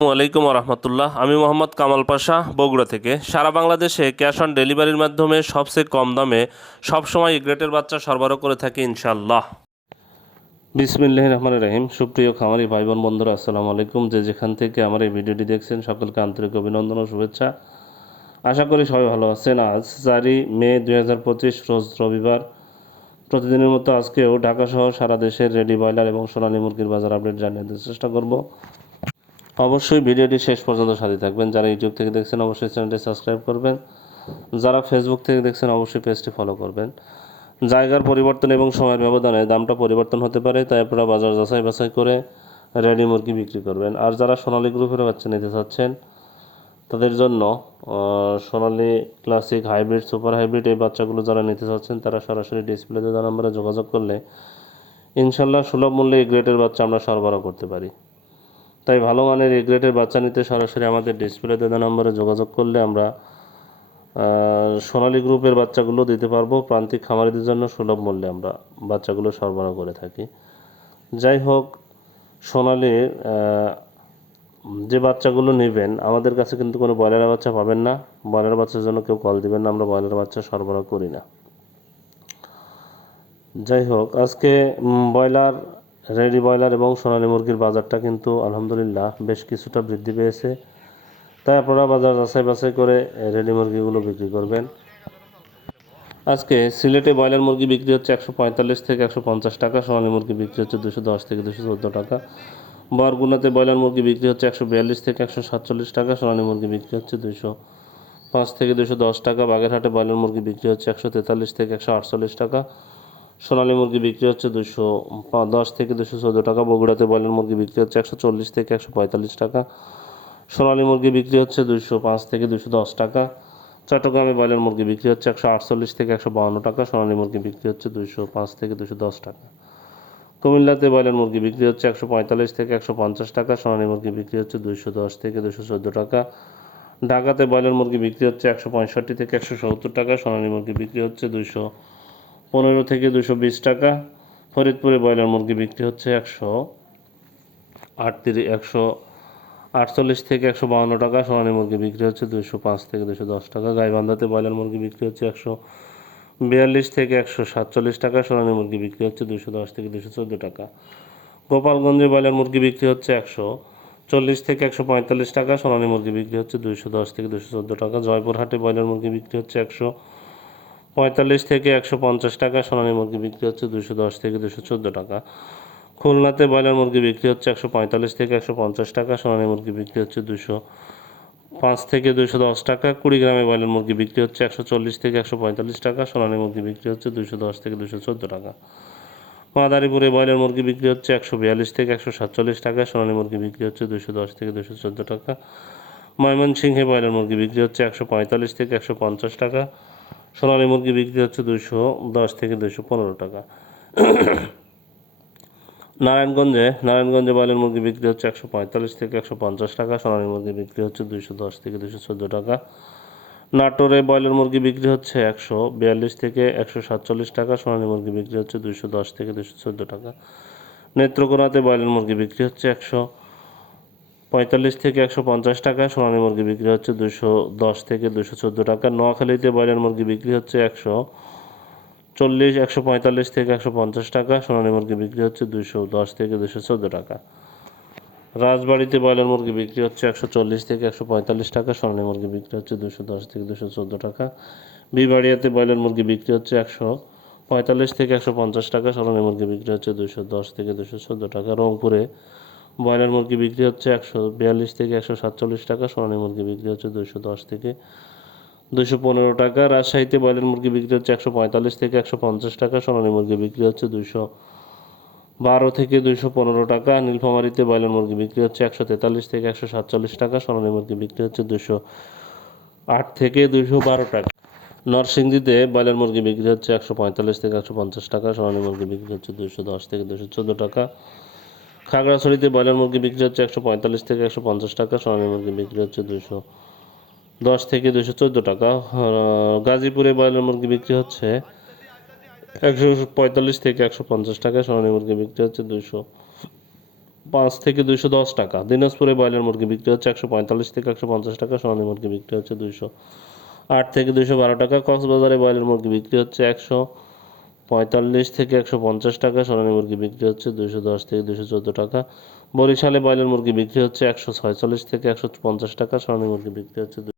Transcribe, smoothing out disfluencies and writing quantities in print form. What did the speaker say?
আসসালামু আলাইকুম রহমতুল্লাহ। আমি মোহাম্মদ কামাল পাশা, বগুড়া থেকে। সারা বাংলাদেশে ক্যাশ অন ডেলিভারির মাধ্যমে সবচেয়ে কম দামে সবসময় গ্রেটের বাচ্চা সরবরাহ করে থাকি ইনশাল্লাহ। বিসমিল্লাহির রহমানির রহিম। সুপ্রিয় খামারি ভাই বোন বন্ধুরা, আসসালামু আলাইকুম। যে যেখান থেকে আমার এই ভিডিওটি দেখছেন সকলকে আন্তরিক অভিনন্দন ও শুভেচ্ছা। আশা করি সবাই ভালো আছেন। আজ 4 মে 2025 রোজ রবিবার। প্রতিদিনের মতো আজকেও ঢাকা সহ সারা দেশের রেডি ব্রয়লার এবং সোনালী মুরগির বাজার আপডেট জানিয়ে দেওয়ার চেষ্টা করব। অবশ্যই ভিডিওটি শেষ পর্যন্ত সাথে থাকবেন। যারা ইউটিউব থেকে দেখছেন অবশ্যই চ্যানেলটি সাবস্ক্রাইব করবেন। যারা ফেসবুক থেকে দেখছেন অবশ্যই পেজটি ফলো করবেন। জায়গার পরিবর্তন এবং সময়ের ব্যবধানে দামটা পরিবর্তন হতে পারে, তাই আপনারা বাজার যাচাই বাছাই করে রেডি মুরগি বিক্রি করবেন। আর যারা সোনালী গ্রুপের বাচ্চা নিতে চাচ্ছেন তাদের জন্য সোনালী ক্লাসিক, হাইব্রিড, সুপার হাইব্রিড এই বাচ্চাগুলো যারা নিতে চাচ্ছেন তারা সরাসরি ডিসপ্লেতে দেওয়া নম্বরে যোগাযোগ করলে ইনশাল্লাহ সুলভ মূল্যে এই গ্রেটের বাচ্চা আমরা সরবরাহ করতে পারি। তাই ভালো মানের এই গ্রেটের বাচ্চা নিতে সরাসরি আমাদের ডিসপ্লেতে দেওয়া নম্বরে যোগাযোগ করলে আমরা সোনালী গ্রুপের বাচ্চাগুলো দিতে পারবো। প্রান্তিক খামারিদের জন্য সুলভ মূল্যে আমরা বাচ্চাগুলো সরবরাহ করে থাকি। যাই হোক, সোনালীর যে বাচ্চাগুলো নেবেন আমাদের কাছে কিন্তু কোনো ব্রয়লার বাচ্চা পাবেন না। ব্রয়লার বাচ্চার জন্য কেউ কল দিবেন না, আমরা ব্রয়লার বাচ্চা সরবরাহ করি না। যাই হোক, আজকে ব্রয়লার, রেডি ব্রয়লার এবং সোনালী মুরগির বাজারটা কিন্তু আলহামদুলিল্লাহ বেশ কিছুটা বৃদ্ধি পেয়েছে। তাই আপনারা বাজার যাচাই বাছাই করে রেডি মুরগিগুলো বিক্রি করবেন। আজকে সিলেটে ব্রয়লার মুরগি বিক্রি হচ্ছে 145 থেকে 150 টাকা, সোনালী মুরগি বিক্রি হচ্ছে 210 থেকে 214 টাকা। বরগুনাতে ব্রয়লার মুরগি বিক্রি হচ্ছে 142 থেকে 147 টাকা, সোনালী মুরগি বিক্রি হচ্ছে 205 থেকে 210 টাকা। বাগেরহাটে ব্রয়লার মুরগি বিক্রি হচ্ছে 143 থেকে 148 টাকা, সোনালী মুরগি বিক্রি হচ্ছে 210 থেকে 214 টাকা। বগুড়াতে ব্রয়লার মুরগি বিক্রি হচ্ছে 140 থেকে 145 টাকা, সোনালী মুরগি বিক্রি হচ্ছে 205 থেকে 210 টাকা। চট্টগ্রামে ব্রয়লার মুরগি বিক্রি হচ্ছে 148 থেকে 152 টাকা, সোনালী মুরগি বিক্রি হচ্ছে 205 থেকে 210 টাকা। কুমিল্লাতে ব্রয়লার মুরগি বিক্রি হচ্ছে 145 থেকে 150 টাকা, সোনালী মুরগি বিক্রি হচ্ছে 210 থেকে 214 টাকা। ঢাকাতে ব্রয়লার মুরগি বিক্রি হচ্ছে 165 থেকে 170 টাকা, সোনালী মুরগি বিক্রি হচ্ছে 215 থেকে 220 টাকা। ফরিদপুরে ব্রয়লার মুরগি বিক্রি হচ্ছে 148 থেকে 152 টাকা, সোনালী মুরগি বিক্রি হচ্ছে 205 থেকে 210 টাকা। গাইবান্ধাতে ব্রয়লার মুরগি বিক্রি হচ্ছে 142 থেকে 147 টাকা, সোনালী মুরগি বিক্রি হচ্ছে 210 থেকে 214 টাকা। গোপালগঞ্জে ব্রয়লার মুরগি বিক্রি হচ্ছে 140 থেকে 145 টাকা, সোনালী মুরগি বিক্রি হচ্ছে 210 থেকে 214 টাকা। জয়পুরহাটে ব্রয়লার মুরগি বিক্রি হচ্ছে 145 থেকে 150 টাকা, সোনালী মুরগি বিক্রি হচ্ছে 210 থেকে 214 টাকা। খুলনাতে ব্রয়লার মুরগি বিক্রি হচ্ছে 145 থেকে 150 টাকা, সোনালী মুরগি বিক্রি হচ্ছে 205 থেকে 210 টাকা। কুড়িগ্রামে ব্রয়লার মুরগি বিক্রি হচ্ছে 140 থেকে 145 টাকা, সোনালী মুরগি বিক্রি হচ্ছে 210 থেকে 214 টাকা। মাদারীপুরে ব্রয়লার মুরগি বিক্রি হচ্ছে 142 থেকে 147 টাকা, সোনালী মুরগি বিক্রি হচ্ছে 210 থেকে 214 টাকা। ময়মনসিংহে ব্রয়লার মুরগি বিক্রি হচ্ছে 145 থেকে 150 টাকা, সোনালী মুরগি বিক্রি হচ্ছে 210 থেকে 215 টাকা। নারায়ণগঞ্জে ব্রয়লার মুরগি বিক্রি হচ্ছে 145 থেকে 150 টাকা, সোনালী মুরগি বিক্রি হচ্ছে 210 থেকে 214 টাকা। নাটোরে ব্রয়লার মুরগি বিক্রি হচ্ছে 142 থেকে 147 টাকা, সোনালী মুরগি বিক্রি হচ্ছে 210 থেকে 214 টাকা। নেত্রকোনাতে ব্রয়লার মুরগি বিক্রি হচ্ছে 145 থেকে 150 টাকা, সোনালী মুরগি বিক্রি হচ্ছে 210 থেকে 214 টাকা। নোয়াখালীতে ব্রয়লার মুরগি বিক্রি হচ্ছে 145 থেকে 150 টাকা, সোনালী মুরগি বিক্রি হচ্ছে 210 থেকে 214 টাকা। রাজবাড়িতে ব্রয়লার মুরগি বিক্রি হচ্ছে 140 থেকে 145 টাকা, সোনালী মুরগি বিক্রি হচ্ছে 210 থেকে 214 টাকা। বিবাড়িয়াতে ব্রয়লার মুরগি বিক্রি হচ্ছে 145 থেকে 150 টাকা, সোনালী মুরগি বিক্রি হচ্ছে 210 থেকে 214 টাকা। রংপুরে ব্রয়লার মুরগি বিক্রি হচ্ছে 142 থেকে 147 টাকা, সোনালী মুরগি বিক্রি হচ্ছে 210 থেকে 215 টাকা। রাজশাহীতে ব্রয়লার মুরগি বিক্রি হচ্ছে 145 থেকে 150 টাকা, সোনালী মুরগি বিক্রি হচ্ছে 212 থেকে 215 টাকা। নীলফামারীতে ব্রয়লার মুরগি বিক্রি হচ্ছে 143 থেকে 147 টাকা, সোনালী মুরগি বিক্রি হচ্ছে 208 থেকে 212 টাকা। নরসিংদীতে ব্রয়লার মুরগি বিক্রি হচ্ছে 145 থেকে 150 টাকা, সোনালী মুরগি বিক্রি হচ্ছে 210 থেকে 214 টাকা। খাগড়াছড়িতে ব্রয়লার মুরগি বিক্রি হচ্ছে 145 থেকে 150 টাকা, সোনালী মুরগি বিক্রি হচ্ছে 210 থেকে 214 টাকা। গাজীপুরে ব্রয়লার মুরগি বিক্রি হচ্ছে 145 থেকে 150 টাকা, সোনালী মুরগি বিক্রি হচ্ছে 5 থেকে 210 টাকা। দিনাজপুরে ব্রয়লার মুরগি বিক্রি হচ্ছে 145 থেকে 150 টাকা, সোনালী মুরগি বিক্রি হচ্ছে 208 থেকে 212 টাকা। কক্সবাজারে ব্রয়লার মুরগি বিক্রি হচ্ছে 145 থেকে 150 টাকা, সোনালী মুরগি বিক্রি হচ্ছে 210 থেকে 214 টাকা। বরিশালে ব্রয়লার মুরগি বিক্রি হচ্ছে 146 থেকে 150 টাকা, সোনালী মুরগি বিক্রি হচ্ছে